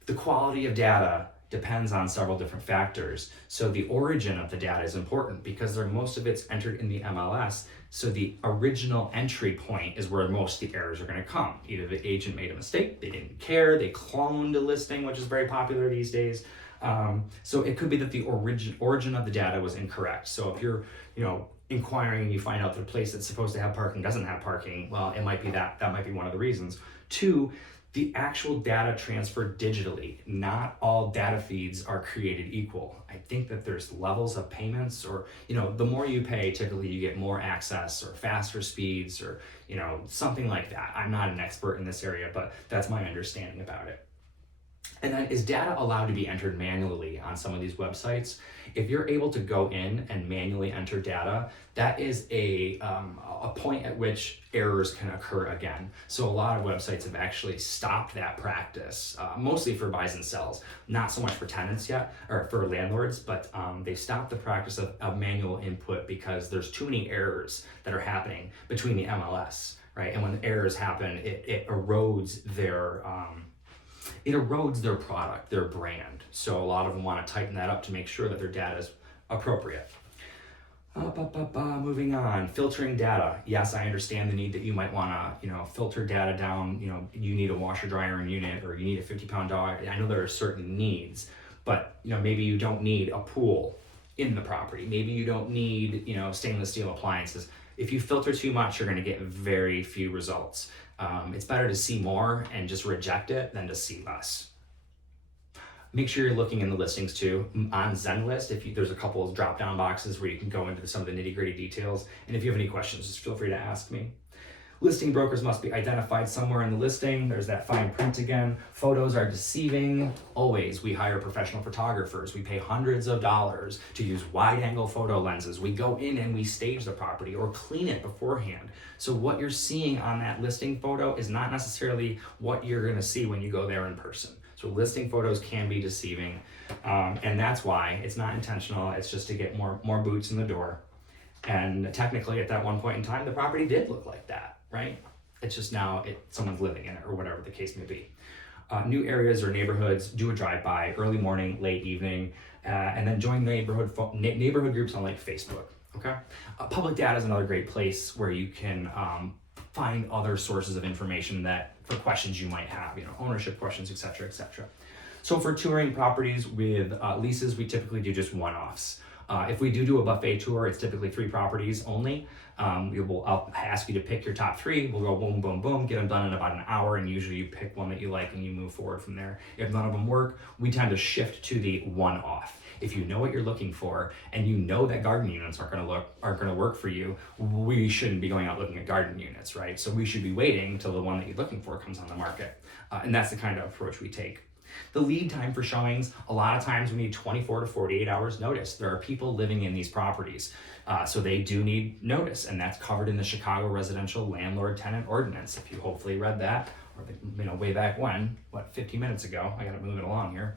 The quality of data depends on several different factors. So the origin of the data is important because most of it's entered in the MLS. So the original entry point is where most of the errors are going to come. Either the agent made a mistake, they didn't care, they cloned a listing, which is very popular these days. So it could be that the origin of the data was incorrect. So if you're, inquiring and you find out that a place that's supposed to have parking doesn't have parking, well, it might be that might be one of the reasons. Two, the actual data transferred digitally. Not all data feeds are created equal. I think that there's levels of payments, or, the more you pay, typically you get more access or faster speeds or, something like that. I'm not an expert in this area, but that's my understanding about it. And then, is data allowed to be entered manually on some of these websites? If you're able to go in and manually enter data, that is a point at which errors can occur again. So a lot of websites have actually stopped that practice, mostly for buys and sells, not so much for tenants yet, or for landlords, but they've stopped the practice of manual input because there's too many errors that are happening between the MLS, right? And when the errors happen, it erodes their product, their brand. So a lot of them want to tighten that up to make sure that their data is appropriate. Moving on, filtering data. Yes, I understand the need that you might want to, filter data down. You need a washer dryer in unit, or you need a 50-pound dog. I know there are certain needs, but maybe you don't need a pool in the property. Maybe you don't need, stainless steel appliances. If you filter too much, you're going to get very few results. It's better to see more and just reject it than to see less. Make sure you're looking in the listings too. On Zenlist, there's a couple of drop-down boxes where you can go into some of the nitty-gritty details. And if you have any questions, just feel free to ask me. Listing brokers must be identified somewhere in the listing. There's that fine print again. Photos are deceiving. Always, we hire professional photographers. We pay hundreds of dollars to use wide-angle photo lenses. We go in and we stage the property or clean it beforehand. So what you're seeing on that listing photo is not necessarily what you're gonna see when you go there in person. So listing photos can be deceiving, and that's why it's not intentional. It's just to get more boots in the door. And technically, at that one point in time, the property did look like that, right? It's just now someone's living in it, or whatever the case may be. New areas or neighborhoods, do a drive-by, early morning, late evening, and then join neighborhood groups on like Facebook, okay? Public data is another great place where you can find other sources of information for questions you might have, ownership questions, et cetera, et cetera. So for touring properties with leases, we typically do just one-offs. If we do a buffet tour, it's typically 3 properties only. I'll ask you to pick your top 3. We'll go boom, boom, boom, get them done in about an hour, and usually you pick one that you like and you move forward from there. If none of them work, we tend to shift to the one-off. If you know what you're looking for and you know that garden units aren't gonna work for you, we shouldn't be going out looking at garden units, right? So we should be waiting till the one that you're looking for comes on the market. And that's the kind of approach we take. The lead time for showings, a lot of times we need 24 to 48 hours notice. There are people living in these properties, so they do need notice, and that's covered in the Chicago Residential Landlord-Tenant Ordinance. If you hopefully read that, or way back when, 15 minutes ago, I gotta move it along here.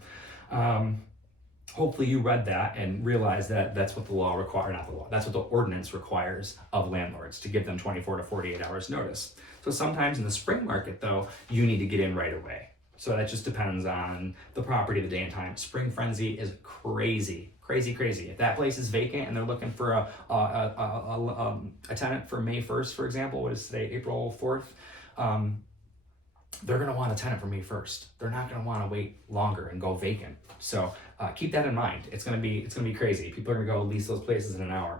Hopefully you read that and realize that that's what the law requires, not the law, that's what the ordinance requires of landlords, to give them 24 to 48 hours notice. So sometimes in the spring market though, you need to get in right away. So that just depends on the property, the day and time. Spring frenzy is crazy, crazy, crazy. If that place is vacant and they're looking for a tenant for May 1st, for example, what is today, April 4th? They're going to want a tenant for May 1st. They're not going to want to wait longer and go vacant. So keep that in mind. It's going to be crazy. People are going to go lease those places in an hour.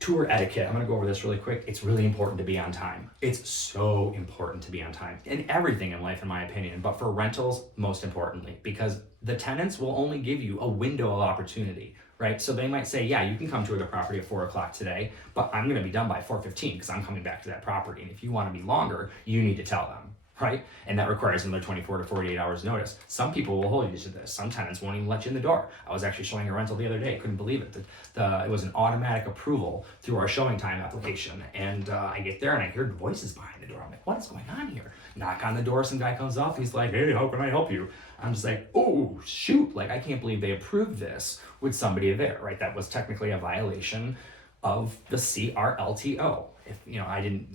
Tour etiquette. I'm going to go over this really quick. It's really important to be on time. It's so important to be on time in everything in life, in my opinion, but for rentals, most importantly, because the tenants will only give you a window of opportunity, right? So they might say, yeah, you can come to the property at 4 o'clock today, but I'm going to be done by 4:15 because I'm coming back to that property. And if you want to be longer, you need to tell them, right? And that requires another 24 to 48 hours notice. Some people will hold you to this. Some tenants won't even let you in the door. I was actually showing a rental the other day. Couldn't believe it. It was an automatic approval through our showing time application. And I get there and I hear voices behind the door. I'm like, what is going on here? Knock on the door. Some guy comes up. He's like, hey, how can I help you? I'm just like, oh, shoot. Like, I can't believe they approved this with somebody there, right? That was technically a violation of the CRLTO. If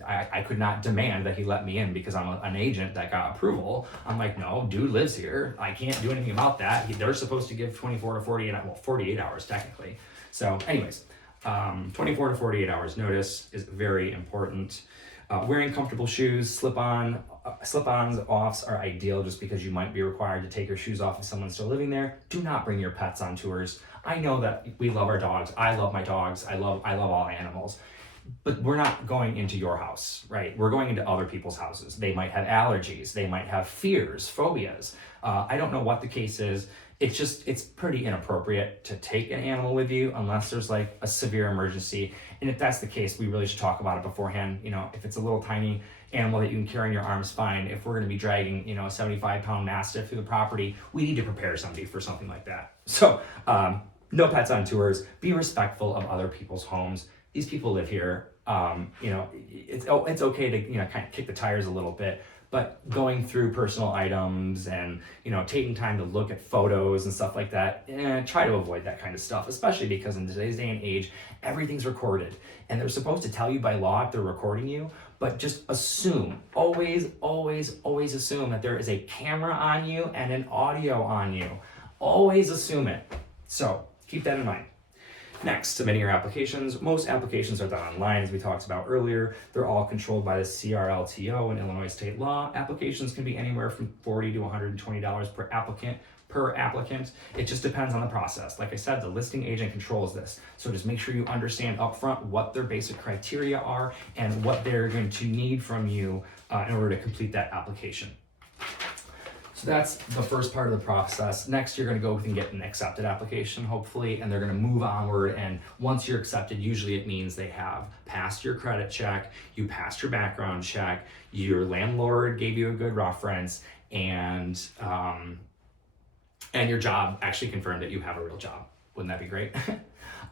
I could not demand that he let me in because I'm an agent that got approval. I'm like, no, dude lives here. I can't do anything about that. They're supposed to give 24 to 48 hours technically. So anyways, 24 to 48 hours notice is very important. Wearing comfortable shoes, slip-ons, offs are ideal just because you might be required to take your shoes off if someone's still living there. Do not bring your pets on tours. I know that we love our dogs. I love my dogs. I love all animals. But we're not going into your house, right? We're going into other people's houses. They might have allergies. They might have fears, phobias. I don't know what the case is. It's pretty inappropriate to take an animal with you unless there's like a severe emergency. And if that's the case, we really should talk about it beforehand. If it's a little tiny animal that you can carry in your arms, fine. If we're going to be dragging, a 75-pound mastiff through the property, we need to prepare somebody for something like that. So no pets on tours. Be respectful of other people's homes. These people live here. It's okay to kind of kick the tires a little bit, but going through personal items and taking time to look at photos and stuff like that, try to avoid that kind of stuff, especially because in today's day and age, everything's recorded, and they're supposed to tell you by law if they're recording you. But just assume, always assume that there is a camera on you and an audio on you. Always assume it. So keep that in mind. Next, submitting your applications. Most applications are done online, as we talked about earlier. They're all controlled by the CRLTO and Illinois state law. Applications can be anywhere from $40 to $120 per applicant. It just depends on the process. Like I said, the listing agent controls this. So just make sure you understand upfront what their basic criteria are and what they're going to need from you in order to complete that application. So that's the first part of the process. Next, you're going to go and get an accepted application, hopefully, and they're going to move onward. And once you're accepted, usually it means they have passed your credit check, you passed your background check, your landlord gave you a good reference, and your job actually confirmed that you have a real job. Wouldn't that be great?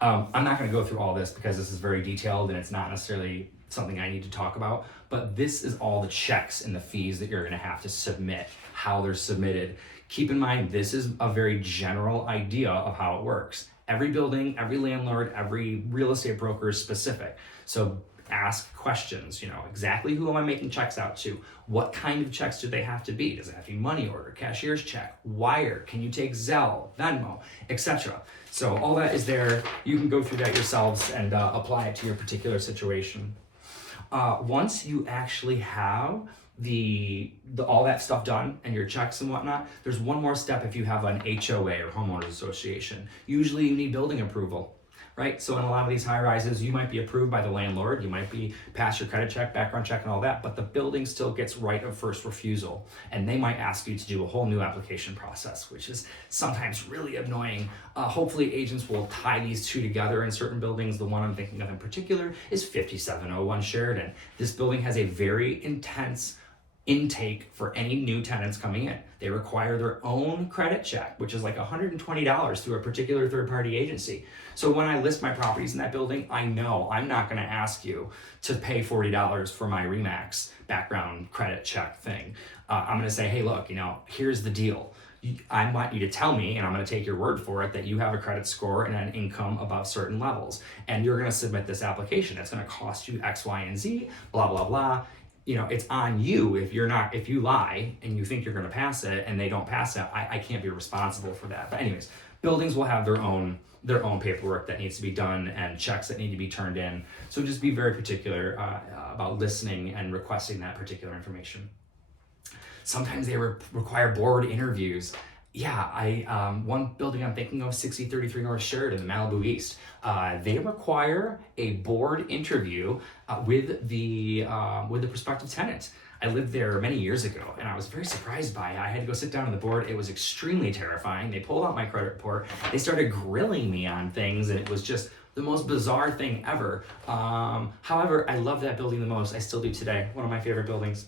I'm not going to go through all this because this is very detailed and it's not necessarily something I need to talk about, but this is all the checks and the fees that you're going to have to submit, how they're submitted. Keep in mind, this is a very general idea of how it works. Every building, every landlord, every real estate broker is specific. So ask questions, exactly who am I making checks out to? What kind of checks do they have to be? Does it have to be money order, cashier's check, wire? Can you take Zelle, Venmo, etc.? So all that is there. You can go through that yourselves and apply it to your particular situation. Once you actually have the all that stuff done and your checks and whatnot, there's one more step if you have an HOA or homeowners association. Usually you need building approval, right? So in a lot of these high rises, you might be approved by the landlord, you might be past your credit check, background check and all that, but the building still gets right of first refusal. And they might ask you to do a whole new application process, which is sometimes really annoying. Hopefully agents will tie these two together in certain buildings. The one I'm thinking of in particular is 5701 Sheridan. This building has a very intense intake for any new tenants coming in. They require their own credit check, which is like $120 through a particular third-party agency. So when I list my properties in that building, I know I'm not going to ask you to pay $40 for my RE/MAX background credit check thing. I'm going to say, hey, look, here's the deal. I want you to tell me, and I'm going to take your word for it, that you have a credit score and an income above certain levels. And you're going to submit this application. It's going to cost you X, Y, and Z, blah, blah, blah. it's on you if you lie and you think you're going to pass it and they don't pass it. I can't be responsible for that. But anyways, buildings will have their own paperwork that needs to be done and checks that need to be turned in. So just be very particular about listening and requesting that particular information. Sometimes they require board interviews. Yeah, one building I'm thinking of, 6033 North Sheridan in the Malibu East. They require a board interview with the prospective tenant. I lived there many years ago, and I was very surprised by it. I had to go sit down on the board. It was extremely terrifying. They pulled out my credit report. They started grilling me on things, and it was just the most bizarre thing ever. However, I love that building the most. I still do today. One of my favorite buildings.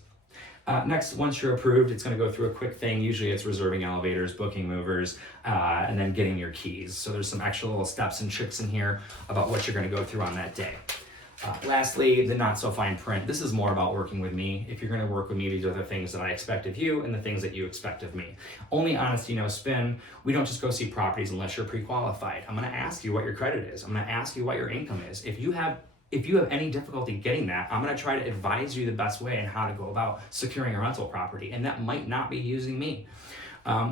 Next, once you're approved, it's going to go through a quick thing. Usually it's reserving elevators, booking movers, and then getting your keys. So there's some extra little steps and tricks in here about what you're going to go through on that day. Lastly, the not so fine print. This is more about working with me. If you're going to work with me, these are the things that I expect of you and the things that you expect of me. Only honesty, no spin. We don't just go see properties unless you're pre-qualified. I'm going to ask you what your credit is. I'm going to ask you what your income is. If you have any difficulty getting that, I'm going to try to advise you the best way on how to go about securing a rental property, and that might not be using me.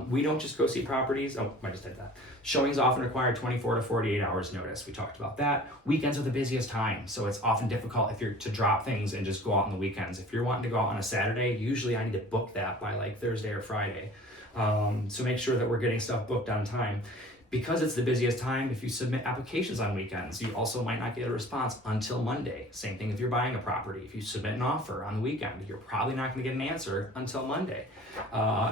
We don't just go see properties. Oh, I just did that. Showings often require 24 to 48 hours notice. We talked about that. Weekends are the busiest time, so it's often difficult if you're to drop things and just go out on the weekends. If you're wanting to go out on a Saturday, usually I need to book that by like Thursday or Friday. So make sure that we're getting stuff booked on time. Because it's the busiest time, if you submit applications on weekends, you also might not get a response until Monday. Same thing if you're buying a property. If you submit an offer on the weekend, you're probably not going to get an answer until Monday.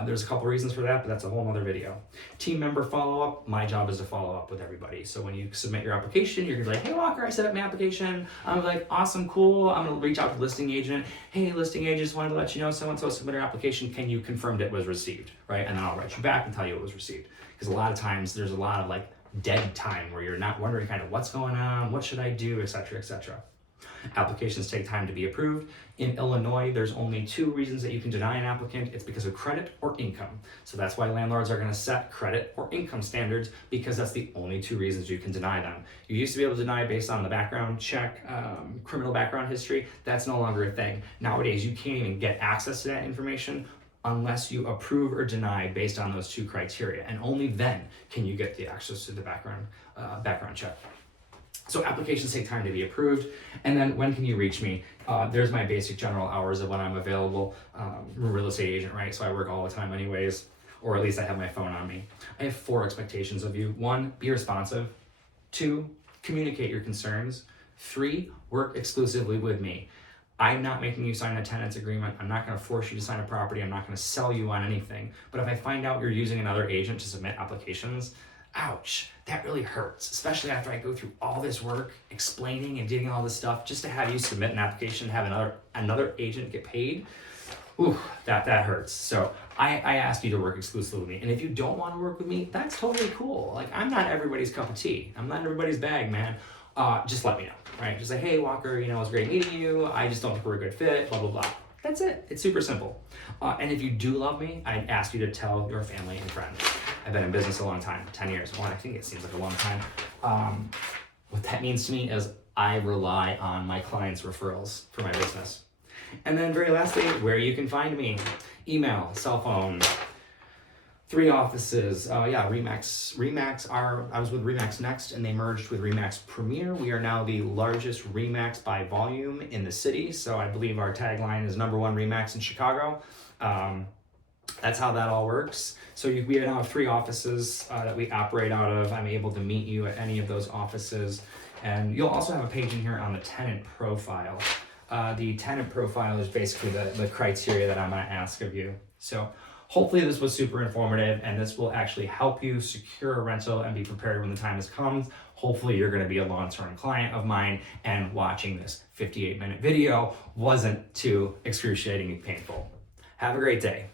There's a couple reasons for that, but that's a whole other video. Team member follow-up. My job is to follow up with everybody. So when you submit your application, you're going to be like, hey, Walker, I set up my application. I'm like, awesome, cool. I'm going to reach out to the listing agent. Hey, listing agent, just wanted to let you know so-and-so submitted your application. Can you confirm it was received, right? And then I'll write you back and tell you it was received. Because a lot of times there's a lot of like dead time where you're not wondering kind of what's going on, what should I do, etc., etc. Applications take time to be approved. In Illinois, there's only 2 reasons that you can deny an applicant. It's because of credit or income. So that's why landlords are going to set credit or income standards, because that's the only 2 reasons you can deny them. You used to be able to deny based on the background check, criminal background history. That's no longer a thing. Nowadays, you can't even get access to that information unless you approve or deny based on those 2 criteria, and only then can you get the access to the background check. So applications take time to be approved. And then when can you reach me? There's my basic general hours of when I'm available. I'm a real estate agent, right? So I work all the time anyways, or at least I have my phone on me. I have 4 expectations of you. 1, be responsive. 2, communicate your concerns. 3, work exclusively with me. I'm not making you sign a tenant's agreement. I'm not going to force you to sign a property. I'm not going to sell you on anything. But if I find out you're using another agent to submit applications, ouch, that really hurts, especially after I go through all this work explaining and doing all this stuff just to have you submit an application and have another agent get paid. Ooh, that hurts. So I ask you to work exclusively with me. And if you don't want to work with me, that's totally cool. Like, I'm not everybody's cup of tea. I'm not everybody's bag, man. Just let me know, right? Just say, hey, Walker, it was great meeting you. I just don't think we're a good fit, blah, blah, blah. That's it. It's super simple. And if you do love me, I'd ask you to tell your family and friends. I've been in business a long time, 10 years. Well, I think it seems like a long time. What that means to me is I rely on my clients' referrals for my business. And then very lastly, where you can find me. Email, cell phone, 3 offices. Remax I was with Remax Next and they merged with Remax Premier. We are now the largest Remax by volume in the city. So I believe our tagline is #1 Remax in Chicago. That's how that all works. So we now have 3 offices that we operate out of. I'm able to meet you at any of those offices. And you'll also have a page in here on the tenant profile. The tenant profile is basically the criteria that I'm going to ask of you. So hopefully this was super informative, and this will actually help you secure a rental and be prepared when the time comes. Hopefully you're going to be a long-term client of mine, and watching this 58-minute video wasn't too excruciatingly painful. Have a great day.